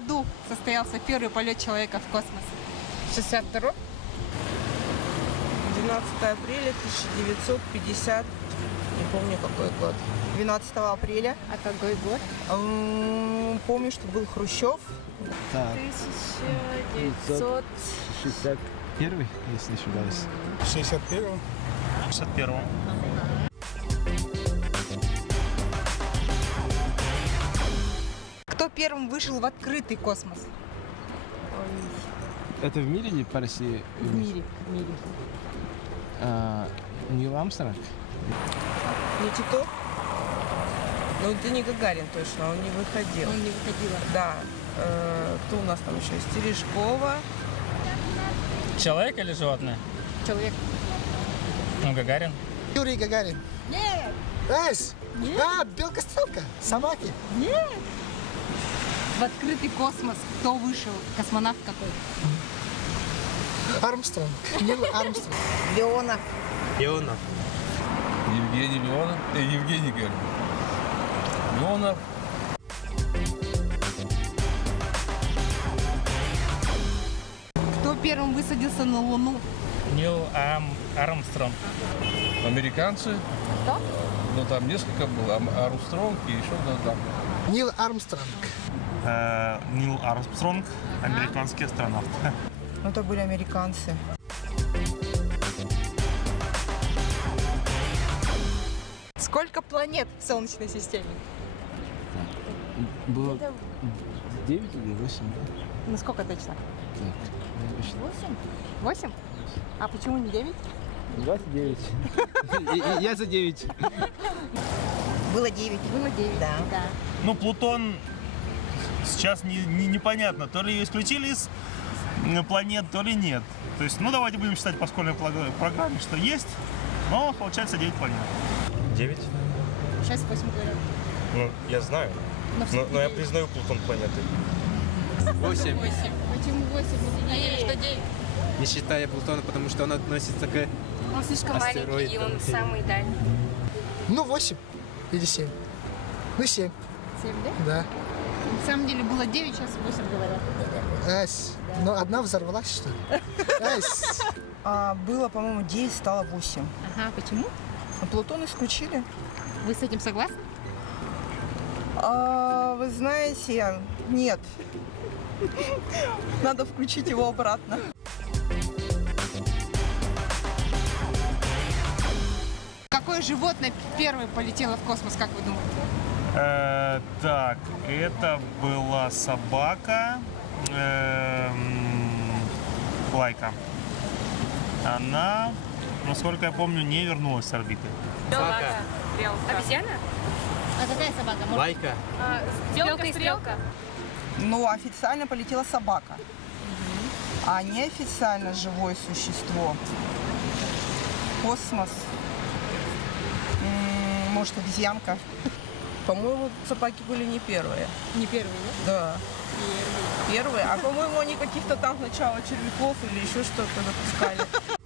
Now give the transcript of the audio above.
году состоялся первый полет человека в космос? 62? 12 апреля 1950, не помню какой год. 12 апреля. А какой год? Помню, что был Хрущев. Так, 1900. 61, если не ошибаюсь. 61-м. 61-м. Кто первым вышел в открытый космос? Это в мире или по России? В мире. Нил Армстронг? Не Титов? Ну, это не Гагарин точно, он не выходил. Он не выходила. Да. Кто у нас там еще есть? Терешкова. Человек или животное? Человек. Ну, Гагарин. Юрий Гагарин. Нет! Эс! А, белка-стрелка. Собаки. Нет! В открытый космос кто вышел? Космонавт какой? Армстронг. Нил Армстронг. Леонов. Леонов. Евгений Леонов. Евгений, говорю. Леонов. Кто первым высадился на Луну? Нил Армстронг. Американцы. Кто? Ну, там несколько было. Армстронг и еще там. Нил Армстронг. Нил Армстронг, американский астронавт. Ну, это были американцы. Сколько планет в Солнечной системе? Было 9 или 8, да? Ну сколько точно? Так, 8? А почему не 9? 29. Я за 9. Было 9. Было 9. Да. Ну, Плутон сейчас непонятно, то ли ее исключили из планет, то ли нет. То есть, ну, давайте будем считать по школьной программе, что есть, но получается 9 планет. 9? 6-8 говорят. Ну, я знаю. Но я признаю Плутон планетой. 8. Почему 8? Что 9? Не считая Плутона, потому что он относится к Он слишком маленький, и астероидам. он самый дальний. Ну, 8 или 7. Ну, 7. 7, да? Да. На самом деле было 9, сейчас 8 говорят. Эс. Ну, одна взорвалась, что ли? Эс. Было, по-моему, 9, стало 8. Ага, почему? А Плутон исключили. Вы с этим согласны? Вы знаете, нет. Надо включить его обратно. Какое животное первое полетело в космос, как вы думаете? Так, это была собака Лайка. Она, насколько я помню, не вернулась с орбиты. Собака. Обезьяна? А какая собака? Лайка. Белка и стрелка. Ну, официально полетела собака. А неофициально живое существо. Космос. Может, обезьянка. По-моему, собаки были не первые. Не первый, да? Да. Первые. А по-моему, они каких-то там сначала червяков или еще что-то запускали.